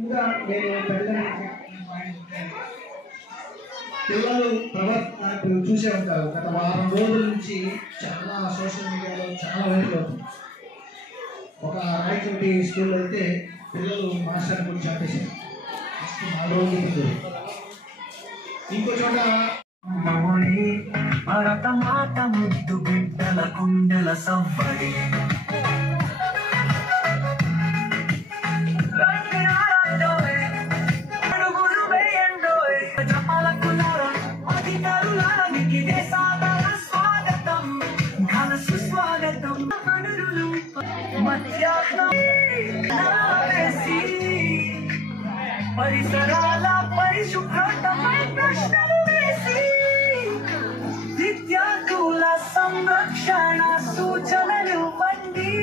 ఇంకా పిల్లలు ప్రవర్తన చూసే ఉంటారు. గత వారం రోజుల నుంచి చాలా సోషల్ మీడియాలో చాలా వైరల్ అవుతుంది. ఒక రాయచోటి స్కూల్లో అయితే పిల్లలు మాస్టర్ గురించి చంపేశారు. 4 రోజులు. ఇంకో చోట భరత మాత ముద్దు బిడ్డల కుండెల సవ్వడి పరిసరాల పరిశుభ్రతపై ప్రశ్నలు వేసి విద్యార్థుల సంరక్షణ సూచనలు వండి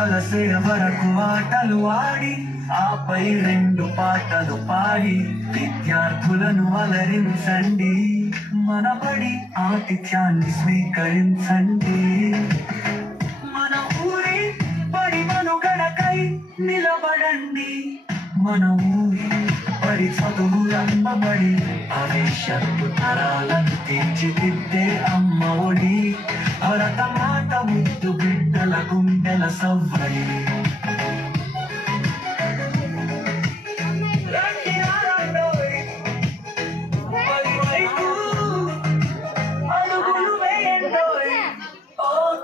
అలసిన వరకు ఆటలు ఆడి ఆపై 2 పాటలు పాడి విద్యార్థులను అలరించండి. మన బడి ఆతిథ్యాన్ని స్వీకరించండి. మన ఊరి బడి మనుగడకై నిలబడండి. మన ఊరి బడి చదువులంబడి భవిష్యత్తు తరాలను తీర్చిదిద్దే అమ్మ ఒడి. భరత మాత ముద్దు బిడ్డల గుండెల సవ్వడి.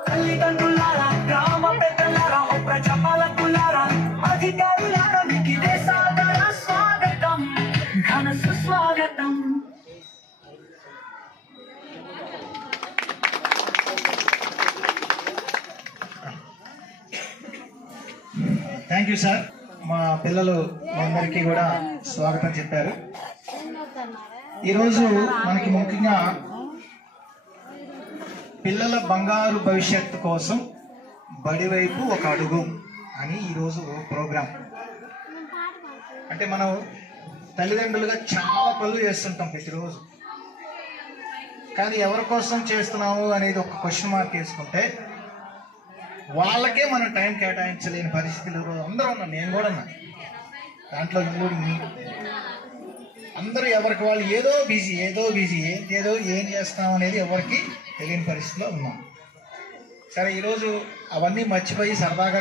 తల్లిదండ్రులారా, గ్రామ పెద్దలారా, ప్రజాపాలకులారా, అధికారులారా, మీకు ఇదే సాదర స్వాగతం, ఘన సుస్వాగతం. Thank you sir. మా పిల్లలు అందరికీ కూడా స్వాగతం చెప్పారు. ఈరోజు మనకి ముఖ్యంగా పిల్లల బంగారు భవిష్యత్తు కోసం బడివైపు ఒక అడుగు అని ఈరోజు ప్రోగ్రాం. అంటే మనం తల్లిదండ్రులుగా చాలా పనులు చేస్తుంటాం ప్రతిరోజు, కానీ ఎవరి కోసం చేస్తున్నాము అనేది ఒక క్వశ్చన్ మార్క్ వేసుకుంటే వాళ్ళకే మనం టైం కేటాయించలేని పరిస్థితులు అందరూ ఉన్నాం. నేను కూడా ఉన్నా దాంట్లో. ఇంక్లూడింగ్ అందరూ ఎవరికి వాళ్ళు ఏదో బిజీ ఏదో ఏం చేస్తున్నాం అనేది ఎవరికి తెలియని పరిస్థితిలో ఉన్నాం. సరే, ఈరోజు అవన్నీ మర్చిపోయి సరదాగా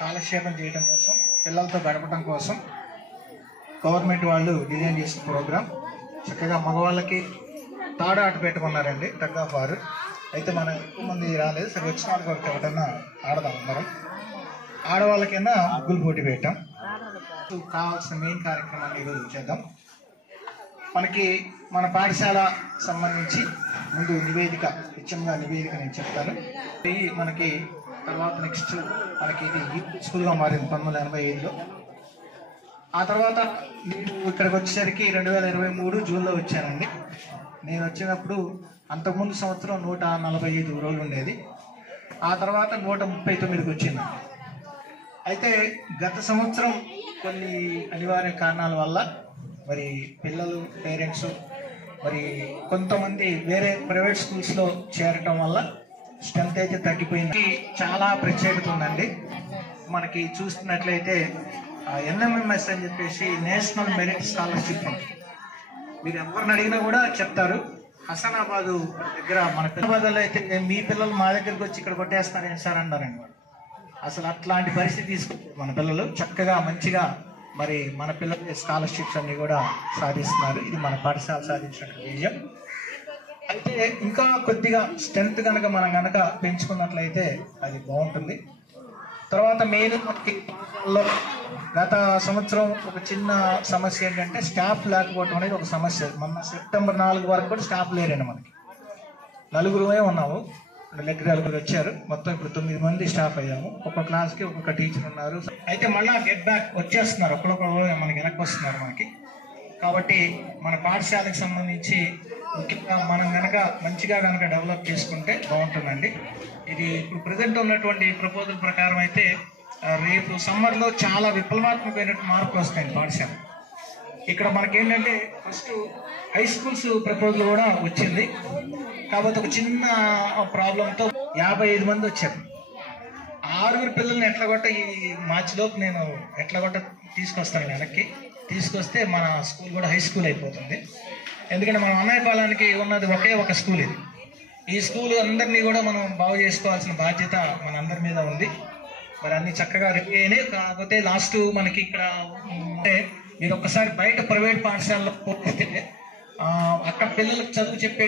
కాలక్షేపం చేయడం కోసం, పిల్లలతో గడపడం కోసం గవర్నమెంట్ వాళ్ళు డిజైన్ చేసిన ప్రోగ్రాం. చక్కగా మగవాళ్ళకి తాడు ఆట పెట్టుకున్నారండి, టగ్ ఆఫ్ వార్. అయితే మనం ఎక్కువ మంది రాలేదు. సరే, వచ్చిన వాళ్ళకి వరకు ఎవరన్నా ఆడదాం అందరం. ఆడవాళ్ళకైనా ముగ్గులు పోటీ పెట్టాం. కావాల్సిన మెయిన్ కార్యక్రమాన్ని ఈరోజు చేద్దాం. మనకి మన పాఠశాల సంబంధించి ముందు నివేదిక, నిత్యంగా నివేదిక నేను చెప్తాను. మనకి తర్వాత నెక్స్ట్ మనకి ఇది స్కూల్గా మారింది 1985లో. ఆ తర్వాత నేను ఇక్కడికి వచ్చేసరికి 2023 జూన్లో వచ్చానండి. నేను వచ్చినప్పుడు అంతకుముందు సంవత్సరం 145 రోజులు ఉండేది. ఆ తర్వాత 139కి వచ్చింది. అయితే గత సంవత్సరం కొన్ని అనివార్య కారణాల వల్ల మరి పిల్లలు, పేరెంట్స్ మరి కొంతమంది వేరే ప్రైవేట్ స్కూల్స్లో చేరటం వల్ల స్ట్రెంత్ అయితే తగ్గిపోయింది. చాలా ప్రత్యేకత ఉందండి. మనకి చూస్తున్నట్లయితే NMMS అని చెప్పేసి నేషనల్ మెరిట్ స్కాలర్షిప్ ఉంది. మీరు ఎవరిని అడిగినా కూడా చెప్తారు. హసనాబాదు దగ్గర మన పిల్లబాదలో అయితే మీ పిల్లలు మా దగ్గరికి వచ్చి ఇక్కడ కొట్టేస్తారని సార్ అన్నారండి. అసలు అట్లాంటి పరిస్థితి తీసుకుంటారు మన పిల్లలు. చక్కగా మంచిగా మరి మన పిల్లల స్కాలర్షిప్స్ అన్ని కూడా సాధిస్తున్నారు. ఇది మన పాఠశాల సాధించిన విజయం. అయితే ఇంకా కొద్దిగా స్ట్రెంత్ కనుక మనం కనుక పెంచుకున్నట్లయితే అది బాగుంటుంది. తర్వాత మెయిన్ మనకి పాఠశాలలో గత సంవత్సరం ఒక చిన్న సమస్య ఏంటంటే స్టాఫ్ లేకపోవడం అనేది ఒక సమస్య. మొన్న సెప్టెంబర్ 4 వరకు కూడా స్టాఫ్ లేరండి. మనకి 4 ఉన్నాము. లెక్చరర్లు వచ్చారు. మొత్తం ఇప్పుడు 9 మంది స్టాఫ్ అయ్యాము. ఒక్కొక్క క్లాస్కి ఒక్కొక్క టీచర్ ఉన్నారు. అయితే మళ్ళీ గెట్ బ్యాక్ వచ్చేస్తున్నారు. ఒక్కొక్కరు మనకి వెనక్కి వస్తున్నారు మనకి. కాబట్టి మన పాఠశాలకు సంబంధించి ముఖ్యంగా మనం కనుక మంచిగా కనుక డెవలప్ చేసుకుంటే బాగుంటుందండి. ఇది ఇప్పుడు ప్రజెంట్ ఉన్నటువంటి ప్రపోజల్ ప్రకారం అయితే రేపు సమ్మర్లో చాలా విప్లవాత్మకమైన మార్పులు వస్తాయి పాఠశాల. ఇక్కడ మనకేంటంటే ఫస్ట్ హై స్కూల్స్ ప్రపోజల్ కూడా వచ్చింది. కాకపోతే ఒక చిన్న ప్రాబ్లంతో 55 మంది వచ్చారు. ఆ 6 పిల్లల్ని ఎట్లాగొట్ట ఈ మార్చిలోపు నేను ఎట్లాగొట్ట తీసుకొస్తాను వెనక్కి. తీసుకొస్తే మన స్కూల్ కూడా హై స్కూల్ అయిపోతుంది. ఎందుకంటే మనం అన్నయ్యపాలెంకి ఉన్నది ఒకే ఒక స్కూల్ ఇది. ఈ స్కూల్ అందరినీ కూడా మనం బాగు చేసుకోవాల్సిన బాధ్యత మనందరి మీద ఉంది. మరి అన్ని చక్కగా రెడీ అయినాయి. కాకపోతే లాస్ట్ మనకి ఇక్కడ మీరు ఒక్కసారి బయట ప్రైవేట్ పాఠశాలలో పోతే అక్కడ పిల్లలకు చదువు చెప్పే